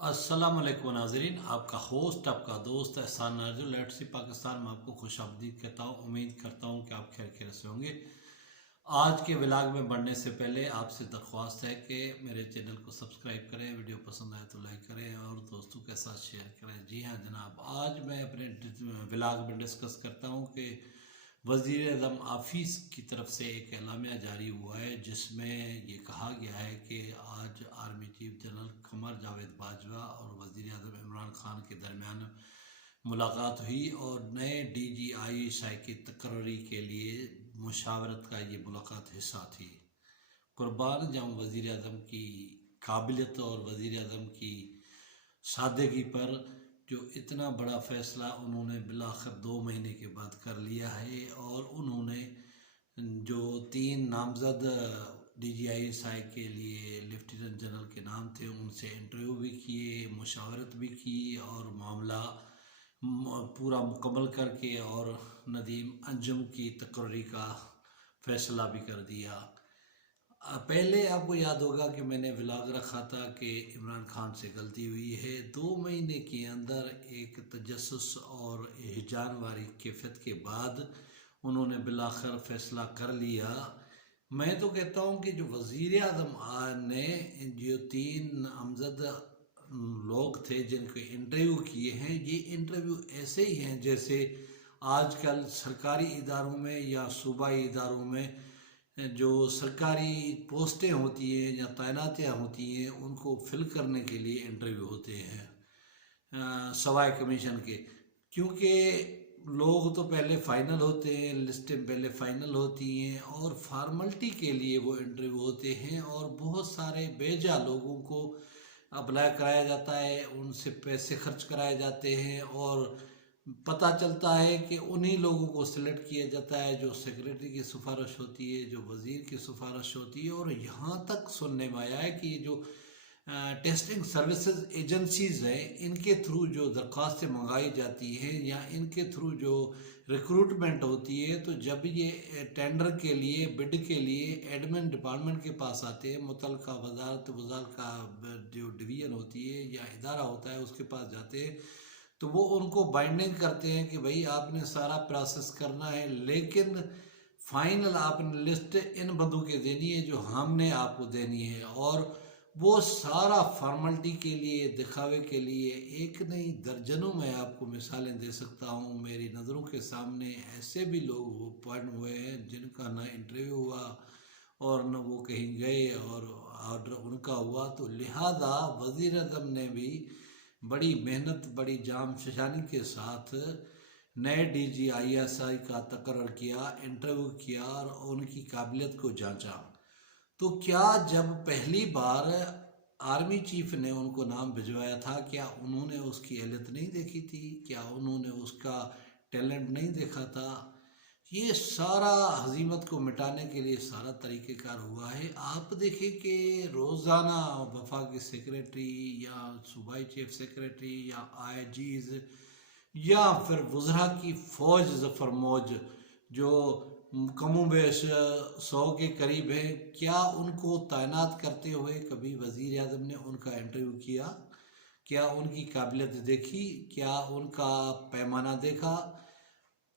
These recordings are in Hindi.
अस्सलाम वालेकुम नाज़रीन, आपका होस्ट आपका दोस्त एहसान नाज़िर लेट्स सी पाकिस्तान में आपको खुशामदीद कहता हूँ। उम्मीद करता हूँ कि आप खैर खैर से होंगे। आज के व्लॉग में बढ़ने से पहले आपसे दरख्वास्त है कि मेरे चैनल को सब्सक्राइब करें, वीडियो पसंद आए तो लाइक करें और दोस्तों के साथ शेयर करें। जी हाँ जनाब, आज मैं अपने व्लॉग में डिस्कस करता हूँ कि वज़ीर-ए-आज़म ऑफिस की तरफ से एक एलामिया जारी हुआ है जिसमें ये कहा गया है कि आज army chief general Qamar Javed Bajwa और वज़ीर-ए-आज़म इमरान खान के दरमियान मुलाकात हुई और नए DGI की तकर्री के लिए मुशावरत का ये मुलाकात हिस्सा थी। कुर्बान जाऊँ वज़ीर-ए-आज़म की काबिलियत और वज़ीर-ए-आज़म की सादगी पर, जो इतना बड़ा फ़ैसला उन्होंने बिलाखिर 2 महीने के बाद कर लिया है। और उन्होंने जो 3 नामज़द DGI के लिए लेफ्टिनेंट जनरल के नाम थे उनसे इंटरव्यू भी किए, मुशावरत भी की और मामला पूरा मुकम्मल करके और नदीम अंजुम की तकर्री का फ़ैसला भी कर दिया। पहले आपको याद होगा कि मैंने व्लॉग रखा था कि इमरान खान से गलती हुई है। 2 महीने के अंदर एक तजस्सुस और हिजानवारी कैफियत के बाद उन्होंने बिलाखिर फ़ैसला कर लिया। मैं तो कहता हूँ कि जो वज़ीर-ए-आज़म ने जो 3 नामज़द लोग थे जिनके इंटरव्यू किए हैं, ये इंटरव्यू ऐसे ही हैं जैसे आजकल सरकारी इदारों में या सूबाई इदारों में जो सरकारी पोस्टें होती हैं या तैनातियाँ होती हैं उनको फिल करने के लिए इंटरव्यू होते हैं सवाई कमीशन के। क्योंकि लोग तो पहले फ़ाइनल होते हैं, लिस्टें पहले फ़ाइनल होती हैं और फार्मलिटी के लिए वो इंटरव्यू होते हैं और बहुत सारे बेजा लोगों को अप्लाई कराया जाता है, उनसे पैसे खर्च कराए जाते हैं और पता चलता है कि उन्हीं लोगों को सिलेक्ट किया जाता है जो सेक्रेटरी की सिफारिश होती है, जो वज़ीर की सिफारिश होती है। और यहाँ तक सुनने में आया है कि ये जो टेस्टिंग सर्विसेज एजेंसीज़ हैं इनके थ्रू जो दरख्वास्तें मंगाई जाती हैं या इनके थ्रू जो रिक्रूटमेंट होती है, तो जब ये टेंडर के लिए बिड के लिए एडमिन डिपार्टमेंट के पास आते हैं, मुतल्लिका वज़ारत का जो डिवीज़न होती है या इदारा होता है उसके पास जाते हैं, तो वो उनको बाइंडिंग करते हैं कि भाई आपने सारा प्रोसेस करना है, लेकिन फाइनल आपने लिस्ट इन बंदों के देनी है जो हमने आपको देनी है। और वो सारा फॉर्मेलिटी के लिए, दिखावे के लिए, एक नहीं दर्जनों में आपको मिसालें दे सकता हूँ। मेरी नज़रों के सामने ऐसे भी लोग पॉइंट हुए हैं जिनका ना इंटरव्यू हुआ और न वो कहीं गए और ऑर्डर उनका हुआ। तो लिहाजा वज़ीर-ए-आज़म ने भी बड़ी मेहनत, बड़ी जाम फशानी के साथ नए DGI का तकर्रर किया, इंटरव्यू किया और उनकी काबिलियत को जांचा। तो क्या जब पहली बार आर्मी चीफ ने उनको नाम भिजवाया था, क्या उन्होंने उसकी अहलियत नहीं देखी थी? क्या उन्होंने उसका टैलेंट नहीं देखा था? ये सारा हज़ीमत को मिटाने के लिए सारा तरीक़ेकार हुआ है। आप देखें कि रोज़ाना वफाकी सेक्रेटरी या सूबाई चीफ सेक्रेटरी या IGs या फिर वज़रा की फ़ौज ज़फ़र मौज जो कमो बेश 100 के करीब है, क्या उनको तैनात करते हुए कभी वज़ीर-ए-आज़म ने उनका इंटरव्यू किया? क्या उनकी काबिलियत देखी? क्या उनका पैमाना देखा?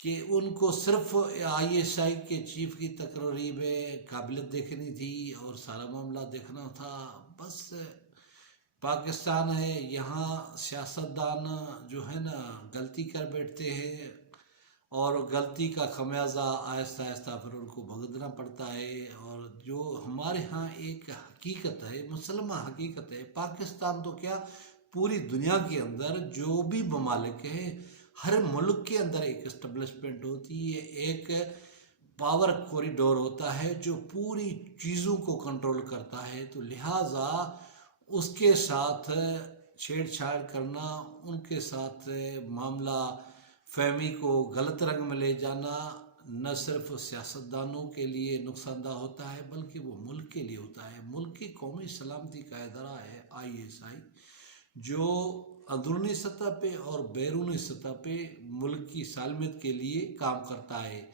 कि उनको सिर्फ ISI के चीफ की तकर्री में काबिलियत देखनी थी और सारा मामला देखना था? बस पाकिस्तान है, यहाँ सियासतदान जो है ना गलती कर बैठते हैं और गलती का खमियाजा आहिस्ता आहिस्ता फिर उनको भुगतना पड़ता है। और जो हमारे यहाँ एक हकीकत है, मुसलमान हकीकत है, पाकिस्तान तो क्या पूरी दुनिया के अंदर जो भी ममालिक हैं, हर मुल्क के अंदर एक इस्टब्लिशमेंट होती है, एक पावर कॉरिडोर होता है जो पूरी चीज़ों को कंट्रोल करता है। तो लिहाजा उसके साथ छेड़छाड़ करना, उनके साथ मामला फहमी को गलत रंग में ले जाना न सिर्फ सियासतदानों के लिए नुकसानदा होता है बल्कि वो मुल्क के लिए होता है। मुल्क की कौमी सलामती का इदारा है ISI, जो अंदरूनी सतह पे और बैरूनी सतह पे मुल्क की सालमियत के लिए काम करता है।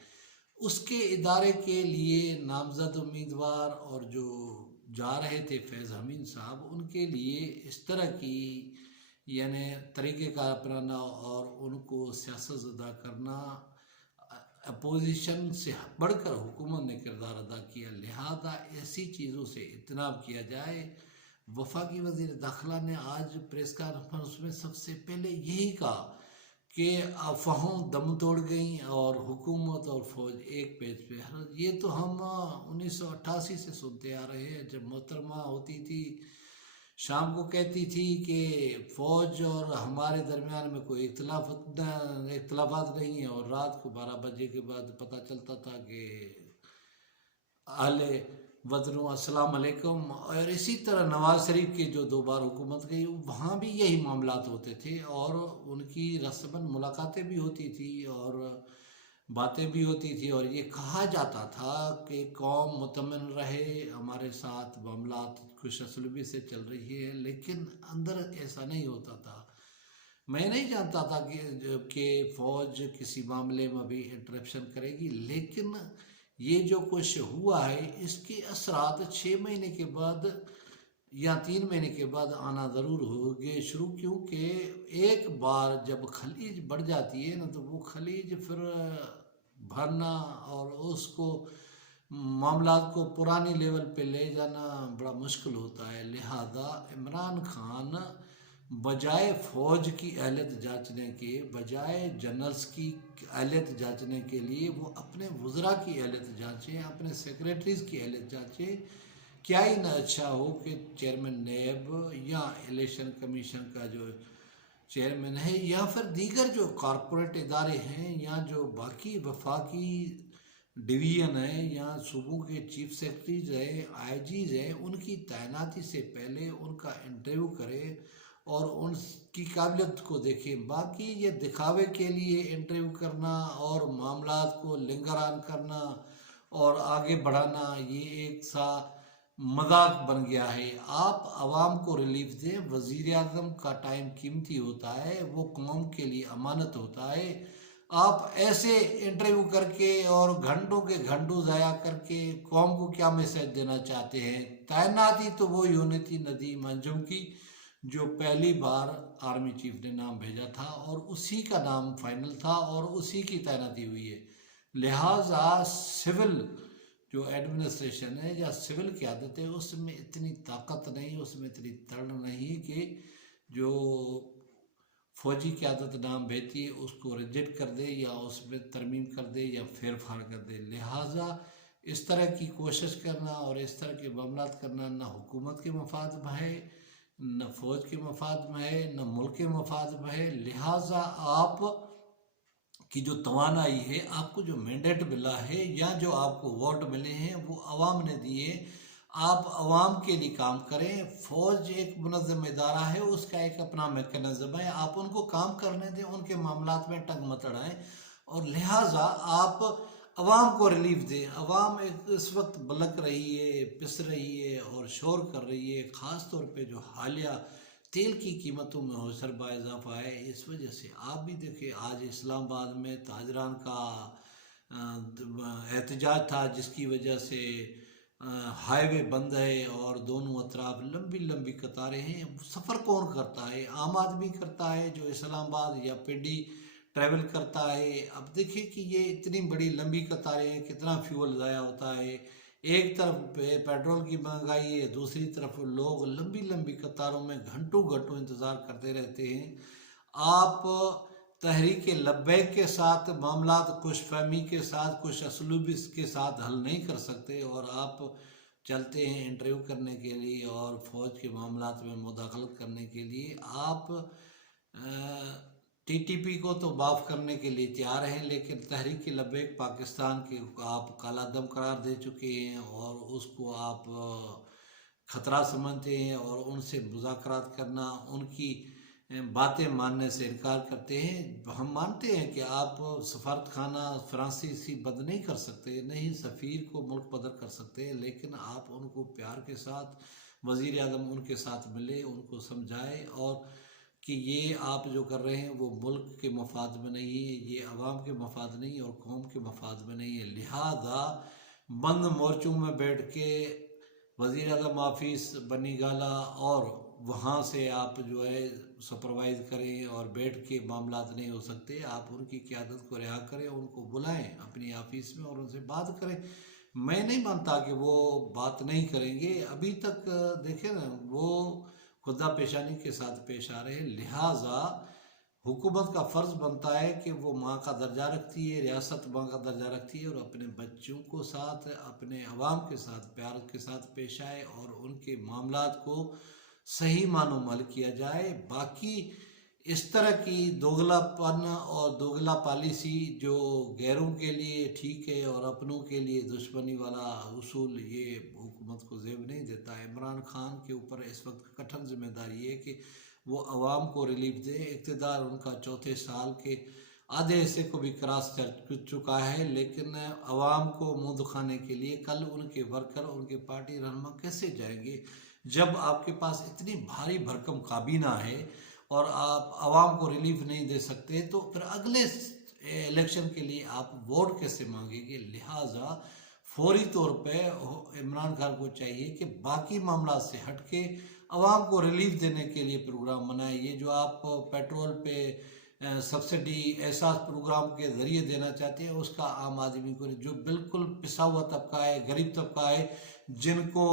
उसके इदारे के लिए नामज़द उम्मीदवार और जो जा रहे थे फैज़ हमीद साहब, उनके लिए इस तरह की यानी तरीक़ेकार अपनाना और उनको सियासत अदा करना, अपोजिशन से बढ़कर हुकूमत ने किरदार अदा किया, लिहाजा ऐसी चीज़ों से इज्तनाब किया जाए। वफाकी वज़ीर दाखिला ने आज प्रेस कॉन्फ्रेंस में सबसे पहले यही कहा कि अफवाहों दम तोड़ गई और हुकूमत और फ़ौज एक पेज पे। ये तो हम 1988 से सुनते आ रहे हैं, जब मोहतरमा होती थी शाम को कहती थी कि फ़ौज और हमारे दरमियान में कोई इख्तलाफात नहीं है, और रात को 12 बजे के बाद पता चलता था कि अहले वतन अस्सलाम अलैकुम। और इसी तरह नवाज़ शरीफ की जो 2 बार हुकूमत गई वहाँ भी यही मामलात होते थे, और उनकी रस्मन मुलाकातें भी होती थी और बातें भी होती थी, और ये कहा जाता था कि कौम मुतमन रहे, हमारे साथ मामलात खुश असलूबी से चल रही है, लेकिन अंदर ऐसा नहीं होता था। मैं नहीं जानता था कि फ़ौज किसी मामले में भी इंटरप्शन करेगी, लेकिन ये जो कुछ हुआ है इसके असरात 6 महीने के बाद या 3 महीने के बाद आना ज़रूर होंगे शुरू, क्योंकि एक बार जब खलीज बढ़ जाती है ना, तो वो खलीज फिर भरना और उसको मामलात को पुरानी लेवल पे ले जाना बड़ा मुश्किल होता है। लिहाजा इमरान खान बजाय फ़ौज की अहलियत जांचने के, बजाय जनरल्स की अहलियत जांचने के लिए वो अपने वज़रा की अहलियत जांचें, अपने सेक्रेटरीज़ की अहलियत जांचें। क्या ही ना अच्छा हो कि चेयरमैन नैब या इलेक्शन कमीशन का जो चेयरमैन है, या फिर दीगर जो कॉरपोरेट इदारे हैं, या जो बाकी वफाकी डिवीज़न है, या सूबों के चीफ सेक्रेटरीज हैं, आईजीज हैं, उनकी तैनाती से पहले उनका इंटरव्यू करें और उनकी काबिलियत को देखें। बाकी ये दिखावे के लिए इंटरव्यू करना और मामलात को लिंगरान करना और आगे बढ़ाना, ये एक सा मजाक बन गया है। आप आवाम को रिलीफ दें। वज़ीर आज़म का टाइम कीमती होता है, वो कौम के लिए अमानत होता है। आप ऐसे इंटरव्यू करके और घंटों के घंटों ज़ाया करके कौम को क्या मैसेज देना चाहते हैं? तैनाती तो वो होनी थी नदीम अंजुम की, जो पहली बार आर्मी चीफ ने नाम भेजा था और उसी का नाम फाइनल था और उसी की तैनाती हुई है। लिहाजा सिविल जो एडमिनिस्ट्रेशन है या सिविल क़यादत है, उसमें इतनी ताकत नहीं, उसमें इतनी तड़ नहीं कि जो फ़ौजी क़यादत नाम भेजती है उसको रिजेक्ट कर दे या उसमें तरमीम कर दे या फेर फाड़ कर दे। लिहाजा इस तरह की कोशिश करना और इस तरह के मामलात करना न हुकूमत के मफाद में है, न फ़ौज के मफाद में है, न मुल्क के मफाद में है। लिहाजा आप की जो तवानाई है, आपको जो मैंडेट मिला है या जो आपको वोट मिले हैं वो अवाम ने दिए, आप अवाम के लिए काम करें। फ़ौज एक मुनज़्ज़म इदारा है, उसका एक अपना मैकेनिज़्म है, आप उनको काम करने दें, उनके मामलात में टंग मत अड़ाएं और लिहाजा आप अवाम को रिलीफ दें। अवाम इस वक्त बलक रही है, पिस रही है और शोर कर रही है, ख़ास तौर पे जो हालिया तेल की कीमतों में होसरबा इजाफा है, इस वजह से आप भी देखिए आज इस्लामाबाद में ताजरान का एहतजाज था, जिसकी वजह से हाईवे बंद है और दोनों अतराफ लंबी लंबी कतारें हैं। सफ़र कौन करता है? आम आदमी करता है जो इस्लामाबाद या पिंडी ट्रैवल करता है। अब देखिए कि ये इतनी बड़ी लंबी कतारें हैं, कितना फ्यूल ज़ाया होता है। एक तरफ पेट्रोल की महंगाई है, दूसरी तरफ लोग लंबी लंबी कतारों में घंटों घंटों इंतज़ार करते रहते हैं। आप तहरीक लब्बैक के साथ मामलात खुशफहमी के साथ, खुश असलूबी के साथ हल नहीं कर सकते और आप चलते हैं इंटरव्यू करने के लिए और फ़ौज के मामलात में मुदाखलत करने के लिए। आप टीटीपी को तो माफ़ करने के लिए तैयार हैं, लेकिन तहरीक लब्बैक पाकिस्तान के आप काला दम करार दे चुके हैं और उसको आप ख़तरा समझते हैं और उनसे मुज़ाकरात करना, उनकी बातें मानने से इनकार करते हैं। हम मानते हैं कि आप सफारत खाना फ्रांसीसी बंद नहीं कर सकते, नहीं सफ़ीर को मुल्क बदर कर सकते, लेकिन आप उनको प्यार के साथ वज़ीर आज़म उनके साथ मिले, उनको समझाए और कि ये आप जो कर रहे हैं वो मुल्क के मफाद में नहीं है, ये अवाम के मफाद नहीं और कौम के मफाद में नहीं है। लिहाजा बंद मोर्चों में बैठ के वज़ीर आज़म ऑफिस बनी गाला और वहाँ से आप जो है सुपरवाइज़ करें और बैठ के मामलात नहीं हो सकते। आप उनकी क़यादत को रिहा करें, उनको बुलाएं अपनी ऑफिस में और उनसे बात करें। मैं नहीं मानता कि वो बात नहीं करेंगे। अभी तक देखें ना, वो खुदा पेशानी के साथ पेश आ रहे हैं। लिहाजा हुकूमत का फ़र्ज़ बनता है कि वो माँ का दर्जा रखती है, रियासत माँ का दर्जा रखती है और अपने बच्चों को साथ, अपने अवाम के साथ प्यार के साथ पेश आए और उनके मामलात को सही मानों में हल किया जाए। बाकी इस तरह की दोगलापन और दोगला पॉलिसी जो गैरों के लिए ठीक है और अपनों के लिए दुश्मनी वाला उसूल, ये हुकूमत को ज़ेब नहीं देता है। इमरान खान के ऊपर इस वक्त कठिन जिम्मेदारी है कि वो अवाम को रिलीफ दे। इक़्तिदार उनका चौथे साल के आधे हिस्से को भी क्रॉस कर चुका है, लेकिन अवाम को मुँह दिखाने के लिए कल उनके वर्कर, उनके पार्टी रहनुमा कैसे जाएंगे जब आपके पास इतनी भारी भरकम काबीना है और आप आवाम को रिलीफ नहीं दे सकते, तो फिर अगले इलेक्शन के लिए आप वोट कैसे मांगेंगे। लिहाजा फौरी तौर पे इमरान खान को चाहिए कि बाकी मामला से हटके आवाम को रिलीफ देने के लिए प्रोग्राम बनाए। ये जो आप पेट्रोल पे सब्सिडी एहसास प्रोग्राम के ज़रिए देना चाहते हैं, उसका आम आदमी को, जो बिल्कुल पिसा हुआ तबका है, गरीब तबका है, जिनको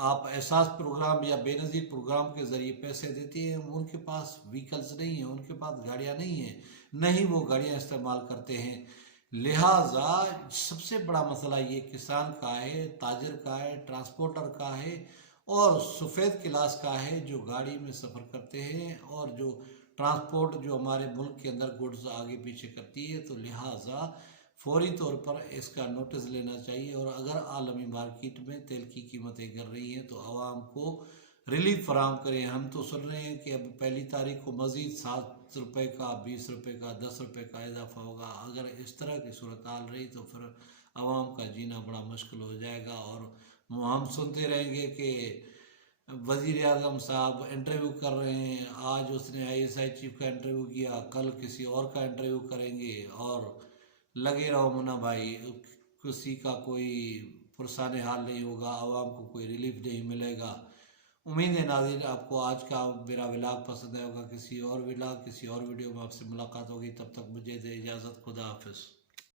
आप एहसास प्रोग्राम या बेनज़ीर प्रोग्राम के ज़रिए पैसे देते हैं, उनके पास व्हीकल्स नहीं है, उनके पास गाड़ियाँ नहीं हैं, नहीं वो गाड़ियाँ इस्तेमाल करते हैं। लिहाजा सबसे बड़ा मसला ये किसान का है, ताजर का है, ट्रांसपोर्टर का है और सफ़ेद क्लास का है, जो गाड़ी में सफ़र करते हैं और जो ट्रांसपोर्ट जो हमारे मुल्क के अंदर गुड्स आगे पीछे करती है। तो लिहाजा फौरी तौर पर इसका नोटिस लेना चाहिए और अगर आलमी मार्केट में तेल की कीमतें गिर रही हैं तो आवाम को रिलीफ फराहम करें। हम तो सुन रहे हैं कि अब 1 तारीख को मज़ीद 7 रुपये का, 20 रुपये का, 10 रुपये का इजाफा होगा। अगर इस तरह की सूरत हाल रही तो फिर आवाम का जीना बड़ा मुश्किल हो जाएगा और हम सुनते रहेंगे कि वज़ीर आज़म साहब इंटरव्यू कर रहे हैं, आज उसने ISI चीफ का इंटरव्यू किया, कल किसी और का इंटरव्यू करेंगे और लगे रहो मुन्ना भाई, किसी का कोई पुरसान हाल नहीं होगा, आवाम को कोई रिलीफ नहीं मिलेगा। उम्मीद है नाज़रीन आपको आज का मेरा व्लॉग पसंद आया होगा। किसी और व्लॉग, किसी और वीडियो में आपसे मुलाकात होगी। तब तक मुझे दे इजाज़त। खुदा हाफिज़।